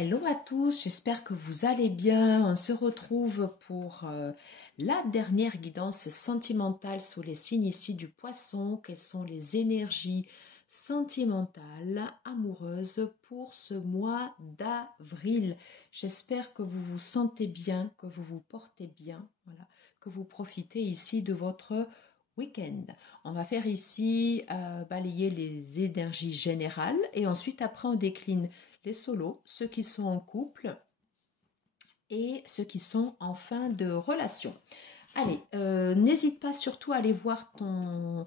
Hello à tous, j'espère que vous allez bien. On se retrouve pour la dernière guidance sentimentale sous les signes ici du poisson. Quelles sont les énergies sentimentales, amoureuses pour ce mois d'avril? J'espère que vous vous sentez bien, que vous vous portez bien, voilà, que vous profitez ici de votre week-end. On va faire ici balayer les énergies générales et ensuite après on décline les solos, ceux qui sont en couple et ceux qui sont en fin de relation. Allez, n'hésite pas surtout à aller voir ton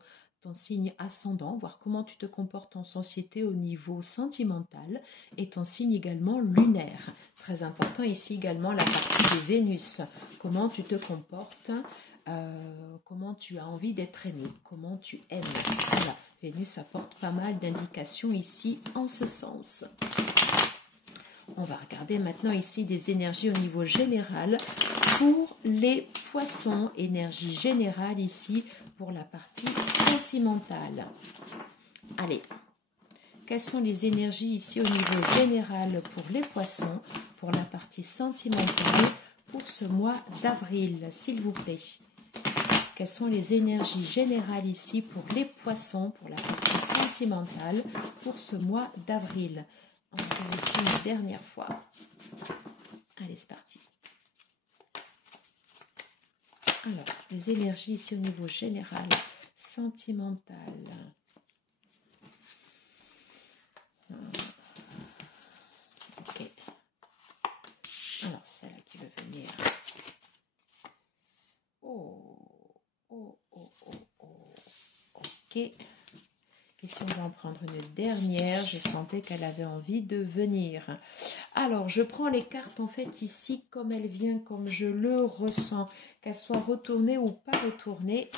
signe ascendant, voir comment tu te comportes en société au niveau sentimental et ton signe également lunaire. Très important ici également la partie de Vénus, comment tu te comportes, comment tu as envie d'être aimé, comment tu aimes. Voilà, Vénus apporte pas mal d'indications ici en ce sens. On va regarder maintenant ici des énergies au niveau général pour les poissons. Énergie générale ici pour la partie sentimentale. Allez, quelles sont les énergies ici au niveau général pour les poissons, pour la partie sentimentale, pour ce mois d'avril, s'il vous plaît? Quelles sont les énergies générales ici pour les poissons, pour la partie sentimentale, pour ce mois d'avril? On va faire ici une dernière fois. Allez, c'est parti. Alors, les énergies ici au niveau général, sentimental. Ok. Alors, celle-là qui veut venir. Oh. Ok. Et si on va en prendre une dernière, je sentais qu'elle avait envie de venir. Alors, je prends les cartes en fait ici comme elles viennent, comme je le ressens. Qu'elles soient retournées ou pas retournées.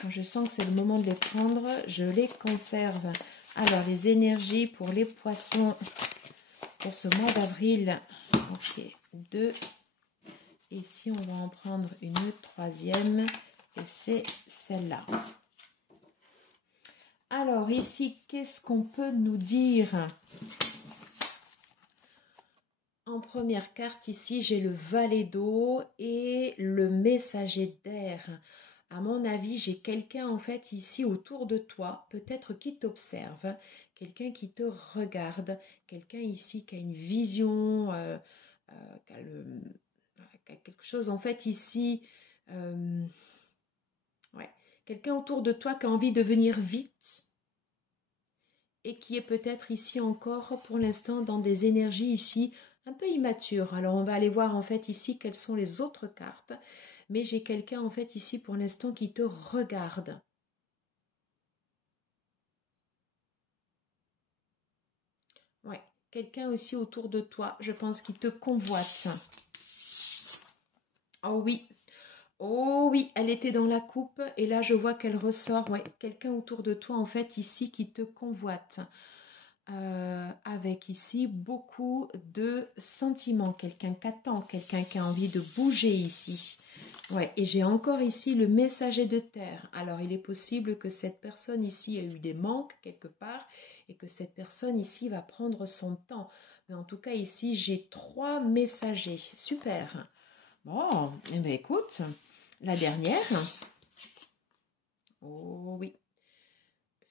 Quand je sens que c'est le moment de les prendre, je les conserve. Alors, les énergies pour les poissons pour ce mois d'avril. Ok, 2. Et ici, on va en prendre une troisième. Et c'est celle-là. Alors ici, qu'est-ce qu'on peut nous dire? En première carte ici, j'ai le valet d'eau et le messager d'air. À mon avis, j'ai quelqu'un en fait ici autour de toi, peut-être qui t'observe, quelqu'un qui te regarde, quelqu'un ici qui a une vision, qui a quelque chose en fait ici, ouais. Quelqu'un autour de toi qui a envie de venir vite et qui est peut-être ici encore pour l'instant dans des énergies ici un peu immatures. Alors on va aller voir en fait ici quelles sont les autres cartes, mais j'ai quelqu'un en fait ici pour l'instant qui te regarde. Ouais, quelqu'un aussi autour de toi, je pense, qui te convoite. Oh oui. Oh oui, elle était dans la coupe et là je vois qu'elle ressort. Ouais, quelqu'un autour de toi en fait ici qui te convoite. Avec ici beaucoup de sentiments. Quelqu'un qui attend, quelqu'un qui a envie de bouger ici. Ouais, et j'ai encore ici le messager de terre. Alors il est possible que cette personne ici ait eu des manques quelque part et que cette personne ici va prendre son temps. Mais en tout cas ici j'ai 3 messagers. Super. Bon, eh bien écoute, la dernière. Oh oui.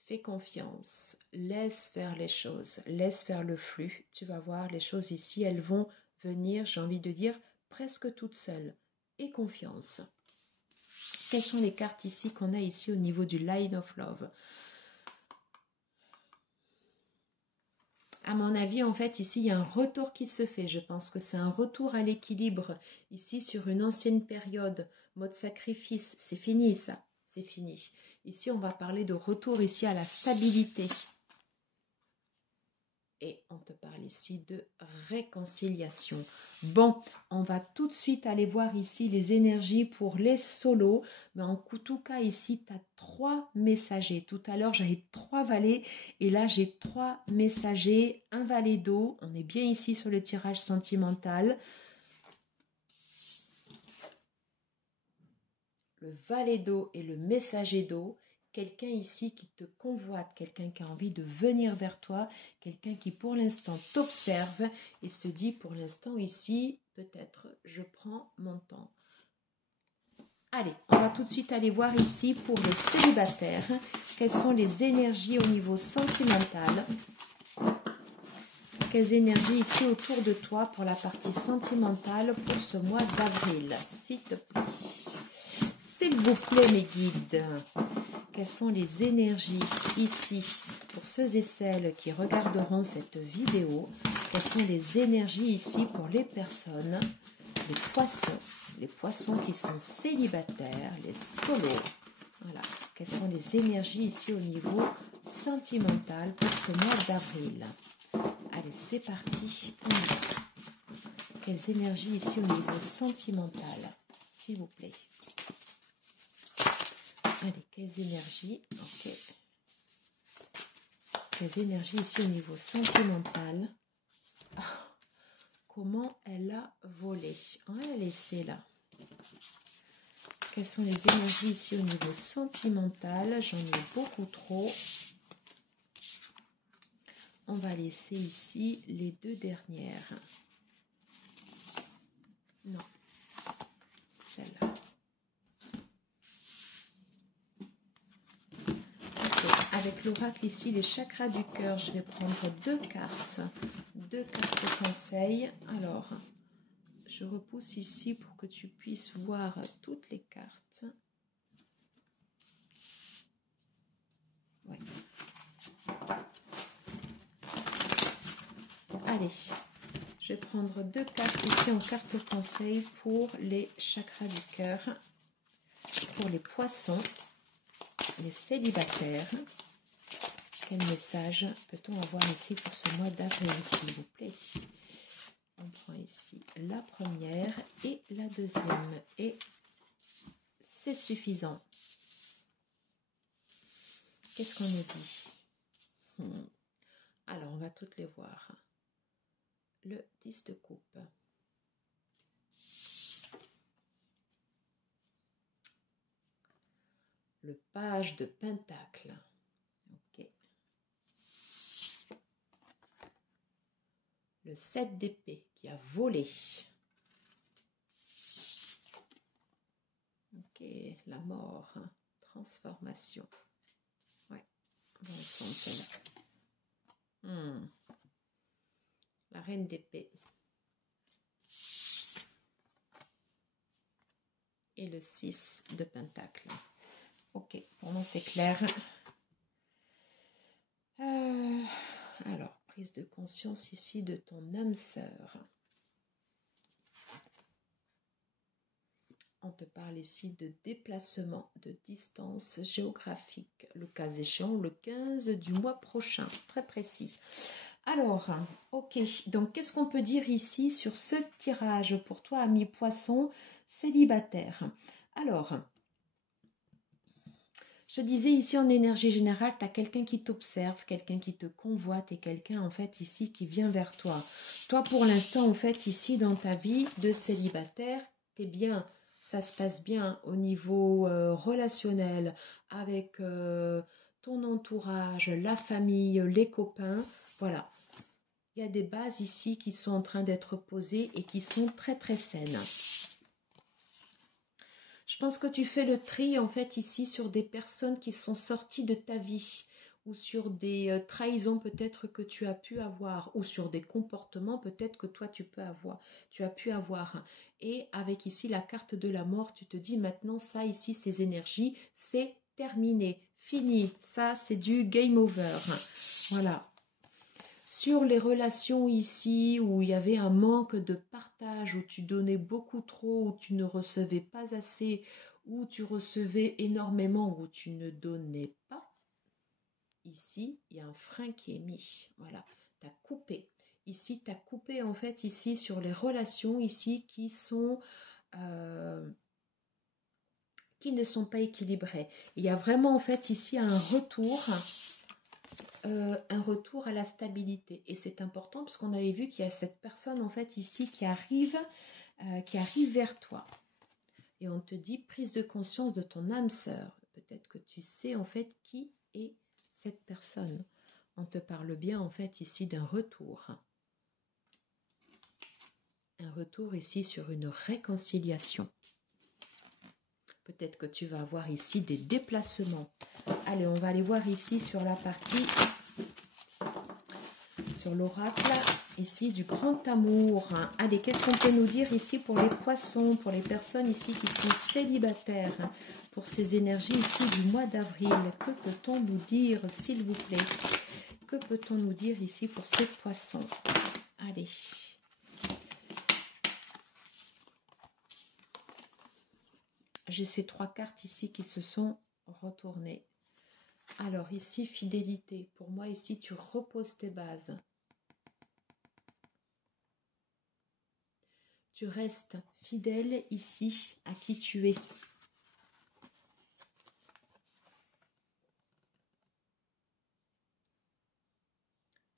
Fais confiance, laisse faire les choses, laisse faire le flux. Tu vas voir, les choses ici, elles vont venir, j'ai envie de dire, presque toutes seules. Et confiance. Quelles sont les cartes ici qu'on a ici au niveau du Line of Love? À mon avis, en fait, ici, il y a un retour qui se fait. Je pense que c'est un retour à l'équilibre. Ici, sur une ancienne période, mode sacrifice. C'est fini, ça. C'est fini. Ici, on va parler de retour ici à la stabilité. Et on te parle ici de réconciliation. Bon, on va tout de suite aller voir ici les énergies pour les solos. Mais en tout cas, ici, tu as 3 messagers. Tout à l'heure, j'avais 3 valets. Et là, j'ai 3 messagers. Un valet d'eau. On est bien ici sur le tirage sentimental. Le valet d'eau et le messager d'eau quelqu'un ici qui te convoite, quelqu'un qui a envie de venir vers toi, quelqu'un qui pour l'instant t'observe et se dit pour l'instant ici, peut-être je prends mon temps. Allez, on va tout de suite aller voir ici pour les célibataires. Quelles sont les énergies au niveau sentimental? Quelles énergies ici autour de toi pour la partie sentimentale pour ce mois d'avril, s'il te plaît? S'il vous plaît, mes guides. Quelles sont les énergies ici pour ceux et celles qui regarderont cette vidéo? Quelles sont les énergies ici pour les personnes, les poissons qui sont célibataires, les solos? Voilà. Quelles sont les énergies ici au niveau sentimental pour ce mois d'avril? Allez, c'est parti. Quelles énergies ici au niveau sentimental, s'il vous plaît? Allez, quelles énergies? Ok. Quelles énergies ici au niveau sentimental? Ah, comment elle a volé? On va la laisser là. Quelles sont les énergies ici au niveau sentimental? J'en ai beaucoup trop. On va laisser ici les deux dernières. Non. Celle-là. Avec l'oracle ici, les chakras du cœur, je vais prendre deux cartes conseil. Alors, je repousse ici pour que tu puisses voir toutes les cartes. Ouais. Allez, je vais prendre deux cartes ici en carte conseil pour les chakras du cœur, pour les poissons, les célibataires. Quel message peut-on avoir ici pour ce mois d'avril, s'il vous plaît? On prend ici la première et la deuxième. Et c'est suffisant. Qu'est-ce qu'on nous dit? Alors, on va toutes les voir. Le 10 de coupe. Le page de pentacle. Ok. Le 7 d'épée qui a volé. Ok, la mort, transformation. Ouais, on va prendre celle-là. La reine d'épée. Et le 6 de pentacle. Ok, pour moi c'est clair. Alors, prise de conscience ici de ton âme sœur. On te parle ici de déplacement, de distance géographique, le cas échéant le 15 du mois prochain, très précis. Alors, ok, donc qu'est-ce qu'on peut dire ici sur ce tirage pour toi, ami poisson célibataire? Alors, je disais ici en énergie générale, tu as quelqu'un qui t'observe, quelqu'un qui te convoite et quelqu'un en fait ici qui vient vers toi. Toi pour l'instant en fait ici dans ta vie de célibataire, tu es bien, ça se passe bien au niveau relationnel avec ton entourage, la famille, les copains, voilà. Il y a des bases ici qui sont en train d'être posées et qui sont très très saines. Je pense que tu fais le tri en fait ici sur des personnes qui sont sorties de ta vie ou sur des trahisons peut-être que tu as pu avoir ou sur des comportements peut-être que toi tu as pu avoir. Et avec ici la carte de la mort, tu te dis maintenant ça ici, ces énergies, c'est terminé, fini, ça c'est du game over. Voilà. Sur les relations ici, où il y avait un manque de partage, où tu donnais beaucoup trop, où tu ne recevais pas assez, où tu recevais énormément, où tu ne donnais pas, ici, il y a un frein qui est mis. Voilà, tu as coupé. Ici, tu as coupé en fait ici sur les relations ici qui sont... qui ne sont pas équilibrées. Il y a vraiment en fait ici un retour à la stabilité. Et c'est important parce qu'on avait vu qu'il y a cette personne en fait ici qui arrive vers toi. Et on te dit prise de conscience de ton âme sœur. peut-être que tu sais en fait qui est cette personne. On te parle bien en fait ici d'un retour. Un retour ici sur une réconciliation. Peut-être que tu vas avoir ici des déplacements. Allez, on va aller voir ici sur la partie, sur l'oracle, ici du grand amour. Allez, qu'est-ce qu'on peut nous dire ici pour les poissons, pour les personnes ici qui sont célibataires, pour ces énergies ici du mois d'avril? Que peut-on nous dire, s'il vous plaît? Que peut-on nous dire ici pour ces poissons? Allez. J'ai ces 3 cartes ici qui se sont retournées. Alors ici, fidélité. Pour moi, ici, tu reposes tes bases. Tu restes fidèle ici à qui tu es.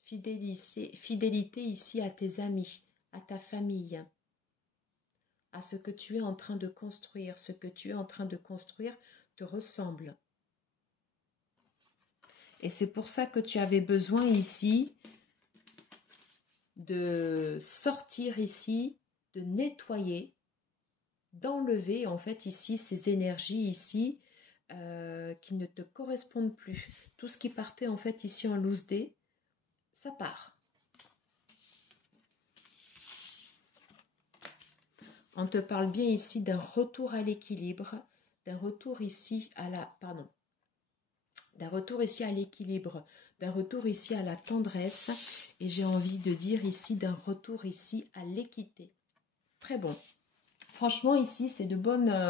Fidélité ici à tes amis, à ta famille, à ce que tu es en train de construire. Ce que tu es en train de construire te ressemble. Et c'est pour ça que tu avais besoin ici de sortir ici, de nettoyer, d'enlever en fait ici ces énergies ici qui ne te correspondent plus. Tout ce qui partait en fait ici en loose day, ça part. On te parle bien ici d'un retour à l'équilibre, d'un retour ici à la, d'un retour ici à l'équilibre, d'un retour ici à la tendresse, et j'ai envie de dire ici d'un retour ici à l'équité. Très bon. Franchement, ici, c'est de bonnes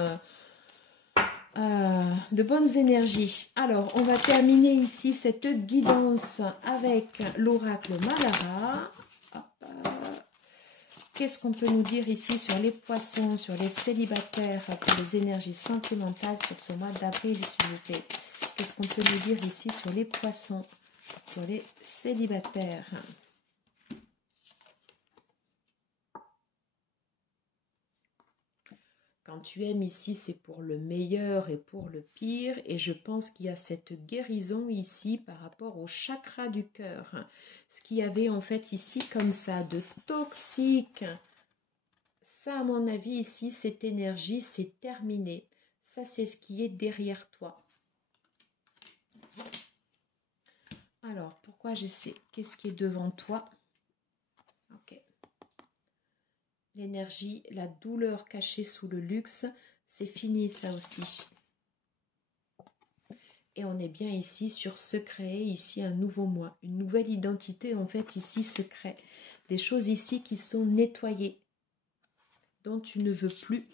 énergies. Alors, on va terminer ici cette guidance avec l'oracle Malara. Qu'est-ce qu'on peut nous dire ici sur les poissons, sur les célibataires, pour les énergies sentimentales sur ce mois d'avril, s'il vous plaît? Qu'est-ce qu'on peut nous dire ici sur les poissons, sur les célibataires? Quand tu aimes ici, c'est pour le meilleur et pour le pire. Et je pense qu'il y a cette guérison ici par rapport au chakra du cœur. Ce qu'il y avait en fait ici comme ça de toxique. Ça, à mon avis, ici, cette énergie, c'est terminé. Ça, c'est ce qui est derrière toi. Alors, pourquoi je sais? Qu'est-ce qui est devant toi? Ok. L'énergie, la douleur cachée sous le luxe, c'est fini ça aussi. Et on est bien ici sur se créer ici un nouveau moi, une nouvelle identité en fait ici se crée. Des choses ici qui sont nettoyées, dont tu ne veux plus.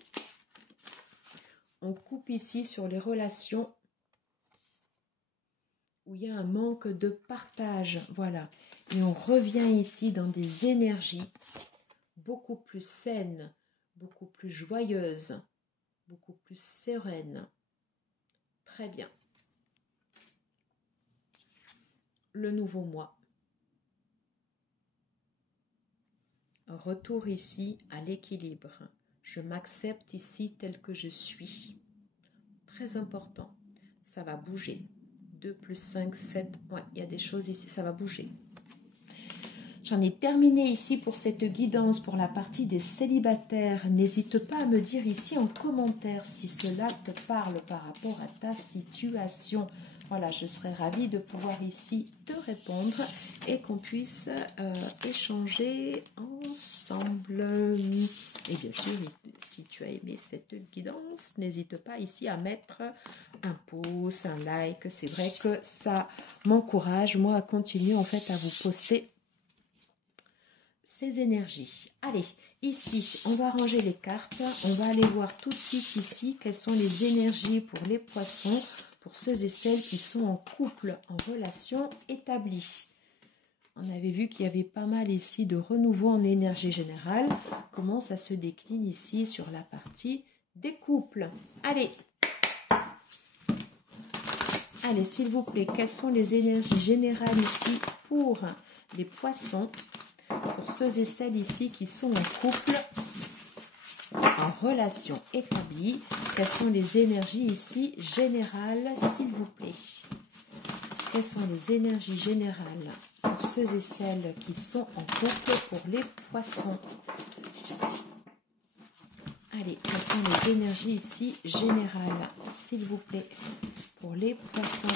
On coupe ici sur les relations où il y a un manque de partage, voilà. Et on revient ici dans des énergies beaucoup plus saines, beaucoup plus joyeuses, beaucoup plus sereines. Très bien. Le nouveau moi. Retour ici à l'équilibre. Je m'accepte ici tel que je suis. Très important. Ça va bouger. 2 plus 5, 7. Ouais, il y a des choses ici, ça va bouger. J'en ai terminé ici pour cette guidance pour la partie des célibataires. N'hésite pas à me dire ici en commentaire si cela te parle par rapport à ta situation. Voilà, je serais ravie de pouvoir ici te répondre et qu'on puisse échanger ensemble. Et bien sûr, si tu as aimé cette guidance, n'hésite pas ici à mettre un pouce, un like. C'est vrai que ça m'encourage, moi, à continuer en fait à vous poster ces énergies. Allez, ici, on va ranger les cartes. On va aller voir tout de suite ici quelles sont les énergies pour les poissons, pour ceux et celles qui sont en couple, en relation établie. On avait vu qu'il y avait pas mal ici de renouveau en énergie générale. Comment ça se décline ici sur la partie des couples. Allez. Allez, s'il vous plaît, quelles sont les énergies générales ici pour les poissons? Pour ceux et celles ici qui sont en couple. en relation établie. Quelles sont les énergies ici générales, s'il vous plaît? Quelles sont les énergies générales pour ceux et celles qui sont en couple pour les poissons? Allez, quelles sont les énergies ici générales, s'il vous plaît, pour les poissons?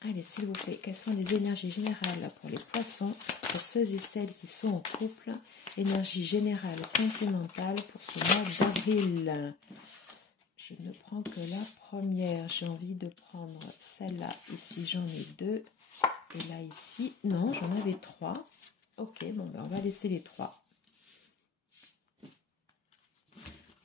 Allez, s'il vous plaît, quelles sont les énergies générales pour les poissons, pour ceux et celles qui sont en couple? Énergie générale sentimentale pour ce mois d'avril. Je ne prends que la première. J'ai envie de prendre celle-là. Ici, j'en ai deux. Et là, ici, non, j'en avais trois. Ok, bon, ben, on va laisser les trois.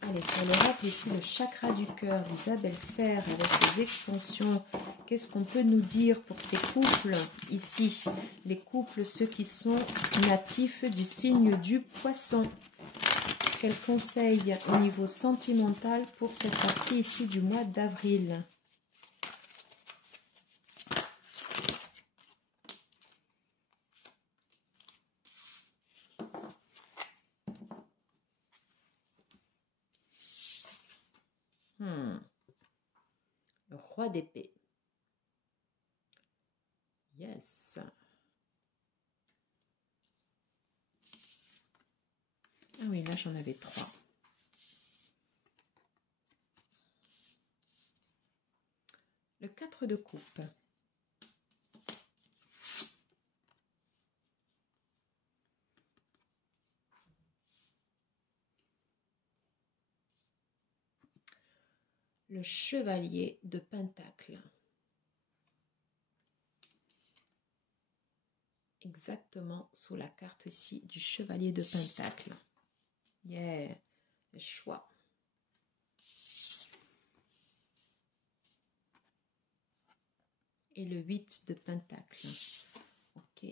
Allez, sur l'oracle ici, le chakra du cœur, Isabelle Serre avec les extensions. Qu'est-ce qu'on peut nous dire pour ces couples ici? Les couples, ceux qui sont natifs du signe du poisson. Quel conseil au niveau sentimental pour cette partie ici du mois d'avril? Le roi d'épée. Yes. Ah oui, là j'en avais trois. Le 4 de coupe. Le chevalier de Pentacle. Exactement sous la carte ici du chevalier de Pentacle. Yeah, le choix. Et le 8 de Pentacle. Ok.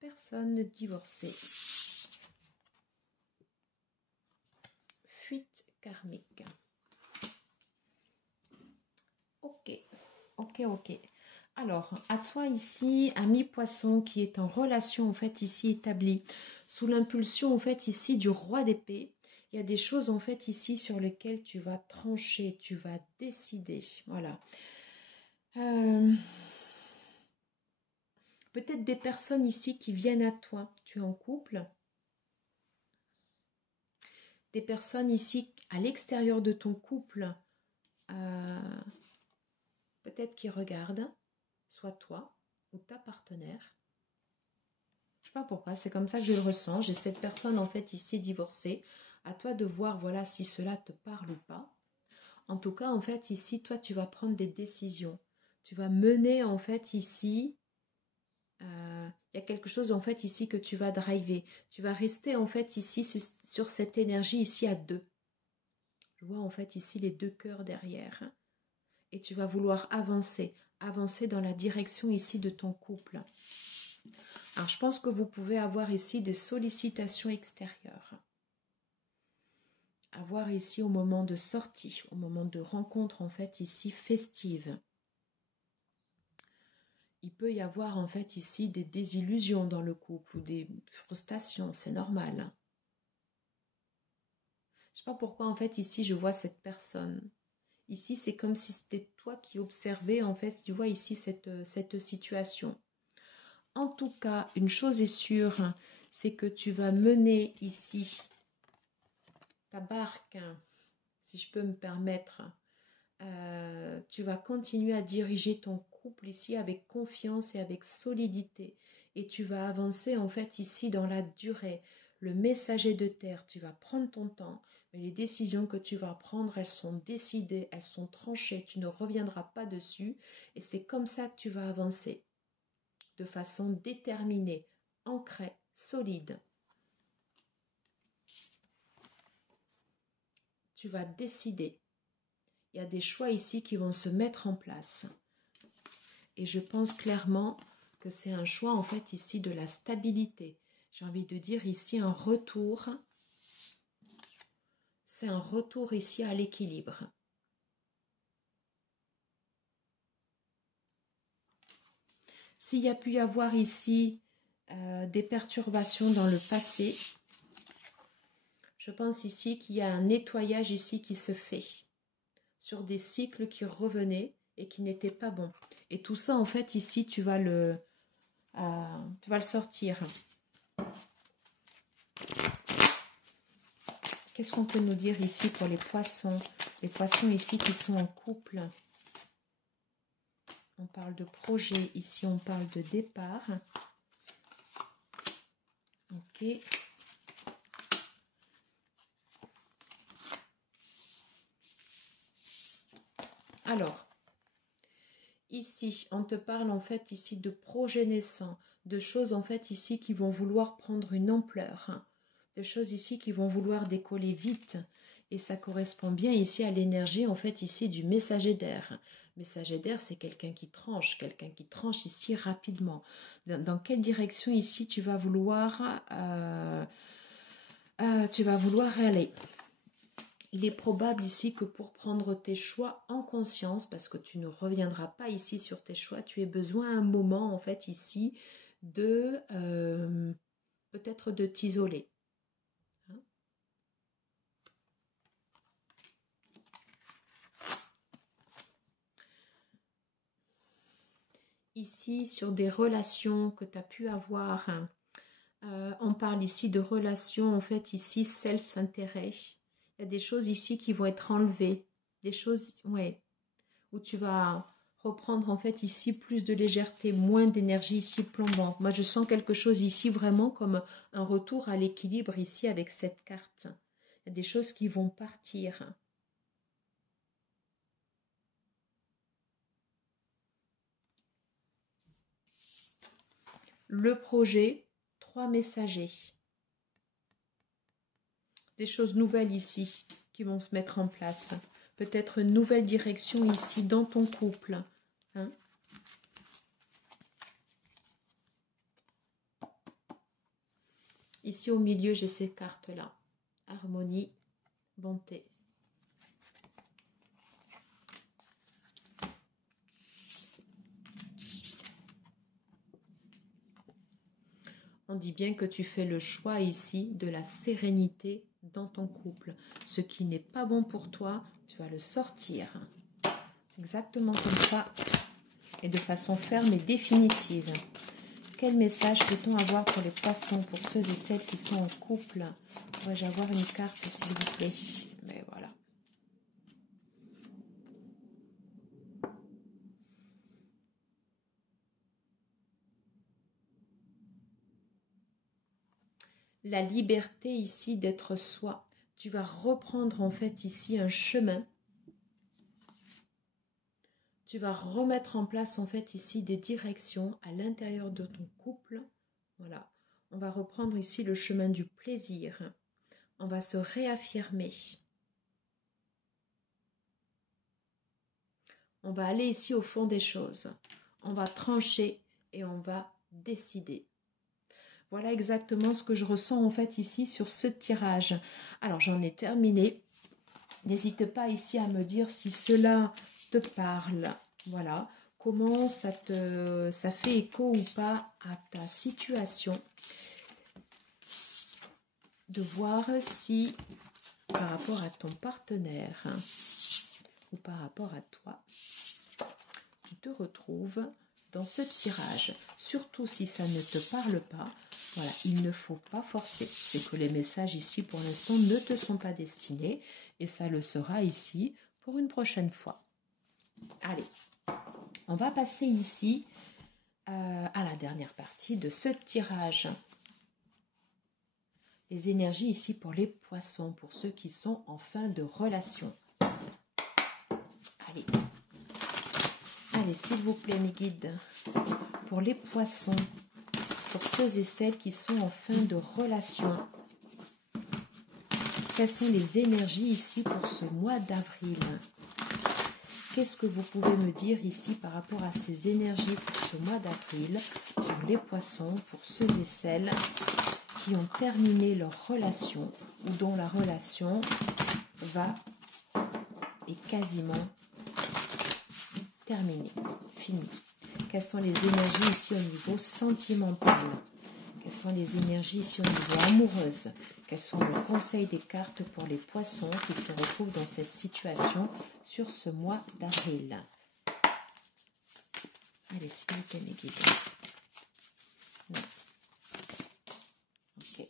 Personne divorcée. Fuite karmique. Ok, ok, ok. Alors, à toi ici, ami poisson qui est en relation en fait ici établie, sous l'impulsion en fait ici du roi d'épée, il y a des choses en fait ici sur lesquelles tu vas trancher, tu vas décider. Voilà. Peut-être des personnes ici qui viennent à toi. Tu es en couple. Des personnes ici à l'extérieur de ton couple, peut-être qui regardent, soit toi ou ta partenaire. Je ne sais pas pourquoi, c'est comme ça que je le ressens. J'ai cette personne en fait ici divorcée. À toi de voir voilà si cela te parle ou pas. En tout cas en fait ici, toi tu vas prendre des décisions. Tu vas mener en fait ici... il y a quelque chose en fait ici que tu vas driver. Tu vas rester en fait ici sur cette énergie ici à deux. Je vois en fait ici les deux cœurs derrière. Et tu vas vouloir avancer dans la direction ici de ton couple. Alors je pense que vous pouvez avoir ici des sollicitations extérieures. Avoir ici au moment de sortie, au moment de rencontre en fait ici festive. Il peut y avoir en fait ici des désillusions dans le couple ou des frustrations, c'est normal. Je ne sais pas pourquoi en fait ici je vois cette personne. Ici c'est comme si c'était toi qui observais en fait, tu vois ici cette situation. En tout cas, une chose est sûre, c'est que tu vas mener ici ta barque, si je peux me permettre. Tu vas continuer à diriger ton couple ici avec confiance et avec solidité. Et tu vas avancer en fait ici dans la durée. Le messager de terre, tu vas prendre ton temps, mais les décisions que tu vas prendre, elles sont décidées, elles sont tranchées, tu ne reviendras pas dessus. Et c'est comme ça que tu vas avancer, de façon déterminée, ancrée, solide. Tu vas décider. Il y a des choix ici qui vont se mettre en place. Et je pense clairement que c'est un choix en fait ici de la stabilité. J'ai envie de dire ici un retour. C'est un retour ici à l'équilibre. S'il y a pu y avoir ici des perturbations dans le passé, je pense ici qu'il y a un nettoyage ici qui se fait sur des cycles qui revenaient et qui n'étaient pas bons. Et tout ça, en fait, ici, tu vas le sortir. Qu'est-ce qu'on peut nous dire ici pour les poissons? Les poissons ici qui sont en couple. On parle de projet. Ici, on parle de départ. Ok. Alors, ici, on te parle en fait ici de projets naissants, de choses en fait ici qui vont vouloir prendre une ampleur, de choses ici qui vont vouloir décoller vite. Et ça correspond bien ici à l'énergie en fait ici du messager d'air. Messager d'air, c'est quelqu'un qui tranche ici rapidement. Dans quelle direction ici tu vas vouloir aller? Il est probable ici que pour prendre tes choix en conscience, parce que tu ne reviendras pas ici sur tes choix, tu aies besoin à un moment en fait ici de peut-être de t'isoler. Hein? Ici sur des relations que tu as pu avoir, hein, on parle ici de relations en fait ici self-intérêt. Il y a des choses ici qui vont être enlevées, des choses, ouais, où tu vas reprendre en fait ici plus de légèreté, moins d'énergie ici plombante. Moi, je sens quelque chose ici vraiment comme un retour à l'équilibre ici avec cette carte. Il y a des choses qui vont partir. Le projet, 3 messagers. Des choses nouvelles ici qui vont se mettre en place. Peut-être une nouvelle direction ici dans ton couple. Hein? Ici au milieu, j'ai ces cartes-là. Harmonie, bonté. On dit bien que tu fais le choix ici de la sérénité dans ton couple. Ce qui n'est pas bon pour toi, tu vas le sortir. Exactement comme ça. Et de façon ferme et définitive. Quel message peut-on avoir pour les poissons, pour ceux et celles qui sont en couple? Pourrais-je avoir une carte, s'il vous plaît? Mais voilà. La liberté ici d'être soi. Tu vas reprendre en fait ici un chemin. Tu vas remettre en place en fait ici des directions à l'intérieur de ton couple. Voilà. On va reprendre ici le chemin du plaisir. On va se réaffirmer. On va aller ici au fond des choses. On va trancher et on va décider. Voilà exactement ce que je ressens en fait ici sur ce tirage. Alors j'en ai terminé. N'hésite pas ici à me dire si cela te parle. Voilà. Comment ça fait écho ou pas à ta situation. De voir si par rapport à ton partenaire ou par rapport à toi, tu te retrouves dans ce tirage. Surtout si ça ne te parle pas, voilà, il ne faut pas forcer. C'est que les messages ici pour l'instant ne te sont pas destinés et ça le sera ici pour une prochaine fois. Allez, on va passer ici à la dernière partie de ce tirage. Les énergies ici pour les poissons, pour ceux qui sont en fin de relation. Allez. Allez, s'il vous plaît, mes guides, pour les poissons, pour ceux et celles qui sont en fin de relation, quelles sont les énergies ici pour ce mois d'avril? Qu'est-ce que vous pouvez me dire ici par rapport à ces énergies pour ce mois d'avril, pour les poissons, pour ceux et celles qui ont terminé leur relation ou dont la relation est quasiment terminée, finie? quelles sont les énergies ici au niveau sentimental? Quelles sont les énergies ici au niveau amoureuse? Quels sont les conseils des cartes pour les poissons qui se retrouvent dans cette situation sur ce mois d'avril? Allez, s'il vous plaît, mes guides. Non. Ok.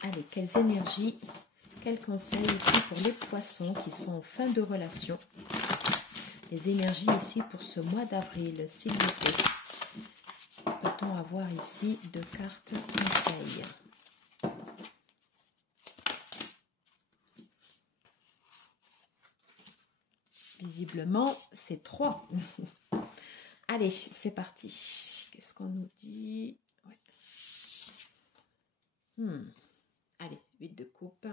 Allez, quelles énergies, quels conseils ici pour les poissons qui sont en fin de relation? Les énergies ici pour ce mois d'avril, s'il vous plaît. Peut-on avoir ici de cartes conseils? Visiblement, c'est 3. Allez, c'est parti. Qu'est-ce qu'on nous dit? Ouais. Allez, 8 de coupe.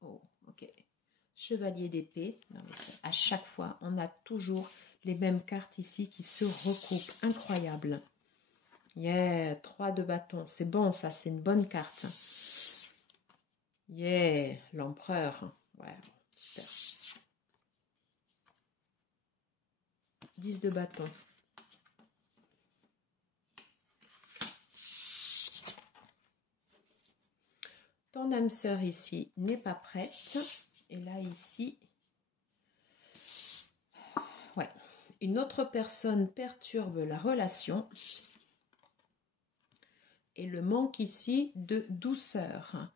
Oh, ok. Chevalier d'épée. Non, mais à chaque fois, on a toujours les mêmes cartes ici qui se recoupent. Incroyable. Yeah, 3 de bâton. C'est bon, ça, c'est une bonne carte. Yeah, l'empereur. Ouais, super. 10 de bâton. Ton âme sœur ici n'est pas prête. Et là, ici, ouais, une autre personne perturbe la relation. Et le manque ici de douceur.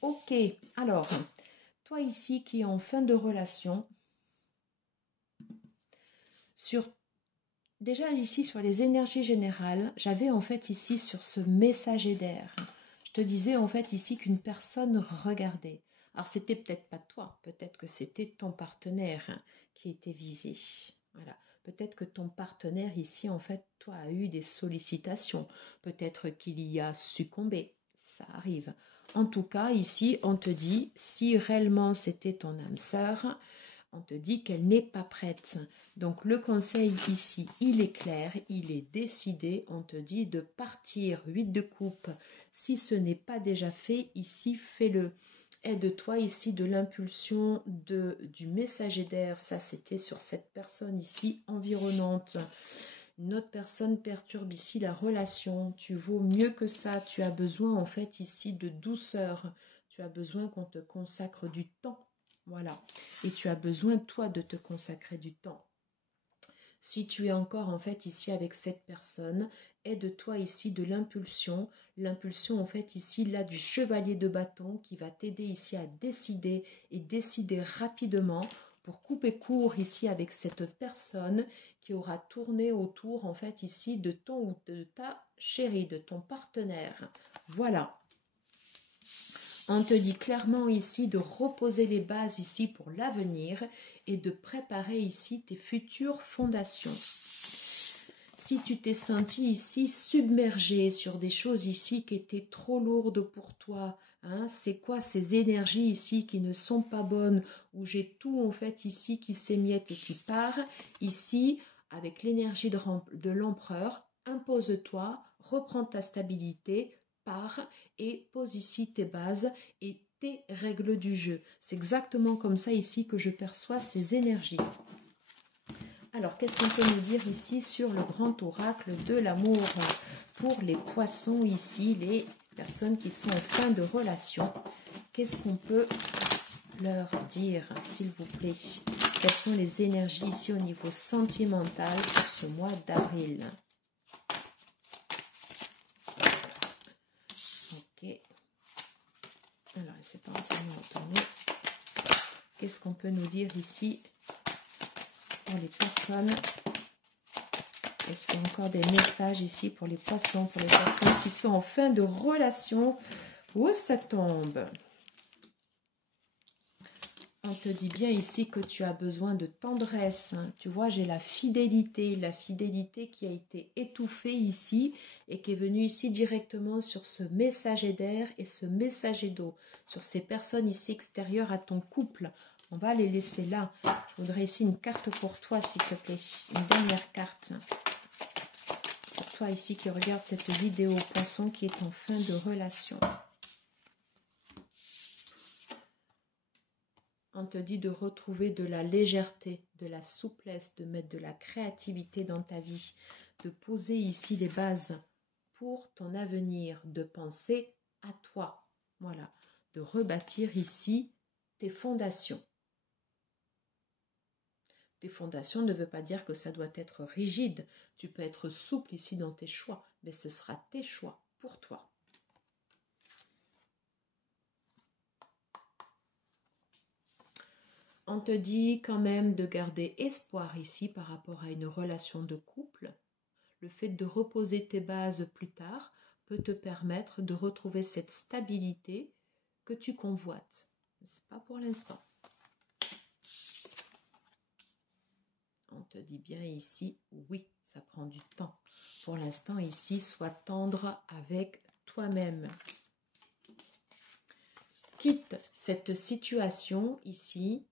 Ok, alors, toi ici qui es en fin de relation, déjà ici sur les énergies générales, j'avais en fait ici sur ce messager d'air, je te disais en fait ici qu'une personne regardait. Alors c'était peut-être pas toi, peut-être que c'était ton partenaire qui était visé. Voilà. Peut-être que ton partenaire ici, en fait, toi, a eu des sollicitations. Peut-être qu'il y a succombé. Ça arrive. En tout cas, ici, on te dit, si réellement c'était ton âme sœur, on te dit qu'elle n'est pas prête. Donc, le conseil ici, il est clair, il est décidé. On te dit de partir 8 de coupe. Si ce n'est pas déjà fait, ici, fais-le. Aide-toi ici de l'impulsion du messager d'air. Ça, c'était sur cette personne ici environnante. Une autre personne perturbe ici la relation. Tu vaux mieux que ça. Tu as besoin en fait ici de douceur. Tu as besoin qu'on te consacre du temps. Voilà. Et tu as besoin, toi, de te consacrer du temps. Si tu es encore en fait ici avec cette personne, aide-toi ici de l'impulsion. L'impulsion en fait ici là du chevalier de bâton qui va t'aider ici à décider et décider rapidement pour couper court ici avec cette personne qui aura tourné autour en fait ici de ton ou de ta chérie, de ton partenaire. Voilà. On te dit clairement ici de reposer les bases ici pour l'avenir et de préparer ici tes futures fondations. Si tu t'es senti ici submergé sur des choses ici qui étaient trop lourdes pour toi, hein, c'est quoi ces énergies ici qui ne sont pas bonnes, où j'ai tout en fait ici qui s'émiette et qui part, ici avec l'énergie de l'empereur, impose-toi, reprends ta stabilité, pars et pose ici tes bases et tes règles du jeu. C'est exactement comme ça ici que je perçois ces énergies. Alors, qu'est-ce qu'on peut nous dire ici sur le grand oracle de l'amour pour les poissons ici, les personnes qui sont en fin de relation? Qu'est-ce qu'on peut leur dire, s'il vous plaît? Quelles sont les énergies ici au niveau sentimental pour ce mois d'avril? Ok. Alors, c'est pas entièrement retourné. Qu'est-ce qu'on peut nous dire ici pour les personnes? Est-ce qu'il y a encore des messages ici pour les poissons, pour les personnes qui sont en fin de relation? Où ça tombe? On te dit bien ici que tu as besoin de tendresse. Tu vois, j'ai la fidélité qui a été étouffée ici et qui est venue ici directement sur ce messager d'air et ce messager d'eau, sur ces personnes ici extérieures à ton couple. On va les laisser là. Je voudrais ici une carte pour toi, s'il te plaît. Une dernière carte. Pour toi ici qui regarde cette vidéo, poisson qui est en fin de relation. On te dit de retrouver de la légèreté, de la souplesse, de mettre de la créativité dans ta vie, de poser ici les bases pour ton avenir, de penser à toi. Voilà, de rebâtir ici tes fondations. Tes fondations ne veut pas dire que ça doit être rigide. Tu peux être souple ici dans tes choix, mais ce sera tes choix pour toi. On te dit quand même de garder espoir ici par rapport à une relation de couple. Le fait de reposer tes bases plus tard peut te permettre de retrouver cette stabilité que tu convoites. Ce n'est pas pour l'instant. On te dit bien ici, oui, ça prend du temps. Pour l'instant ici, sois tendre avec toi-même. Quitte cette situation ici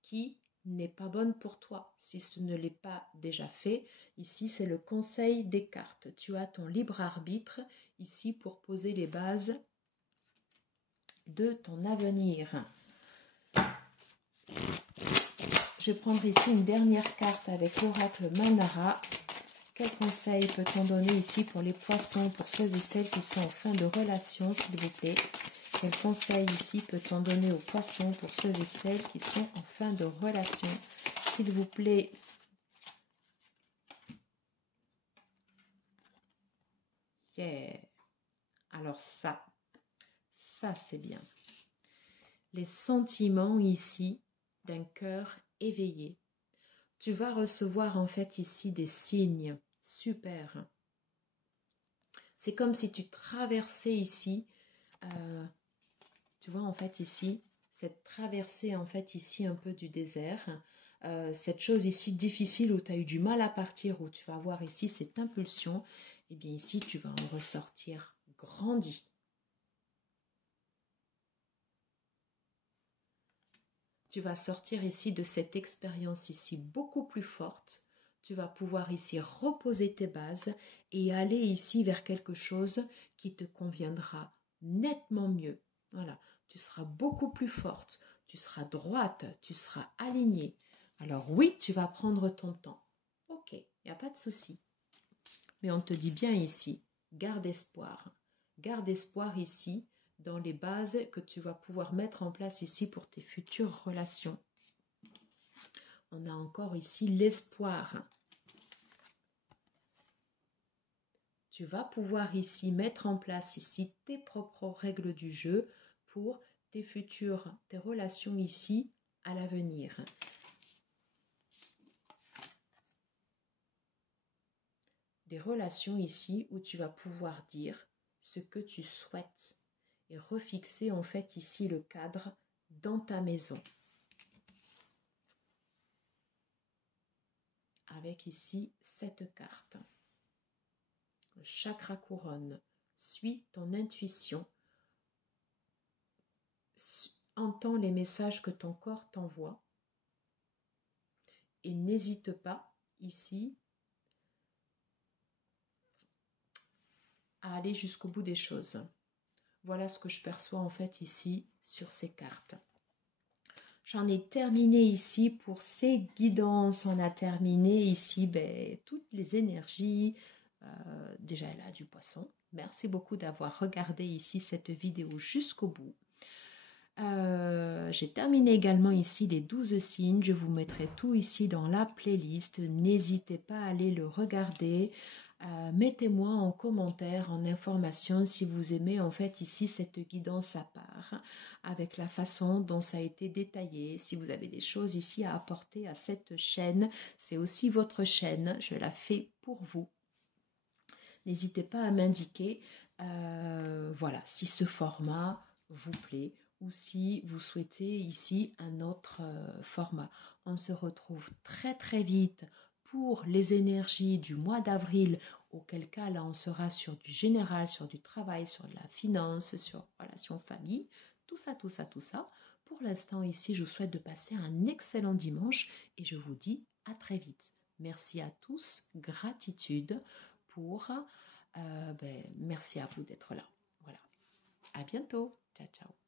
qui n'est pas bonne pour toi. Si ce ne l'est pas déjà fait, ici c'est le conseil des cartes. Tu as ton libre arbitre ici pour poser les bases de ton avenir. Je vais prendre ici une dernière carte avec l'oracle Manara. Quel conseil peut-on donner ici pour les poissons, pour ceux et celles qui sont en fin de relation, s'il vous plaît? Quel conseil ici peut-on donner aux poissons, pour ceux et celles qui sont en fin de relation, s'il vous plaît? Yeah. Alors ça c'est bien. Les sentiments ici d'un cœur éveillé. Tu vas recevoir en fait ici des signes. Super. C'est comme si tu traversais ici, tu vois en fait ici, cette traversée en fait ici un peu du désert, cette chose ici difficile où tu as eu du mal à partir, où tu vas avoir ici cette impulsion, et bien ici tu vas en ressortir grandi. Tu vas sortir ici de cette expérience ici beaucoup plus forte. Tu vas pouvoir ici reposer tes bases et aller ici vers quelque chose qui te conviendra nettement mieux. Voilà, tu seras beaucoup plus forte, tu seras droite, tu seras alignée. Alors oui, tu vas prendre ton temps. Ok, il n'y a pas de souci. Mais on te dit bien ici, garde espoir. Garde espoir ici dans les bases que tu vas pouvoir mettre en place ici pour tes futures relations. On a encore ici l'espoir. Tu vas pouvoir ici mettre en place ici tes propres règles du jeu pour tes relations ici à l'avenir. Des relations ici où tu vas pouvoir dire ce que tu souhaites et refixer en fait ici le cadre dans ta maison. Avec ici cette carte. Le chakra couronne. Suis ton intuition. Entends les messages que ton corps t'envoie. Et n'hésite pas ici à aller jusqu'au bout des choses. Voilà ce que je perçois en fait ici sur ces cartes. J'en ai terminé ici pour ces guidances. On a terminé ici toutes les énergies. Déjà là du poisson. Merci beaucoup d'avoir regardé ici cette vidéo jusqu'au bout. J'ai terminé également ici les 12 signes. Je vous mettrai tout ici dans la playlist. N'hésitez pas à aller le regarder. Mettez-moi en commentaire, en information, si vous aimez en fait ici cette guidance à part, avec la façon dont ça a été détaillé. Si vous avez des choses ici à apporter à cette chaîne, c'est aussi votre chaîne, je la fais pour vous. N'hésitez pas à m'indiquer, voilà, si ce format vous plaît ou si vous souhaitez ici un autre format. On se retrouve très très vite pour les énergies du mois d'avril, auquel cas là on sera sur du général, sur du travail, sur de la finance, sur relations famille, tout ça, tout ça, tout ça. Pour l'instant ici, je vous souhaite de passer un excellent dimanche et je vous dis à très vite. Merci à tous, gratitude pour... merci à vous d'être là. Voilà, à bientôt. Ciao, ciao.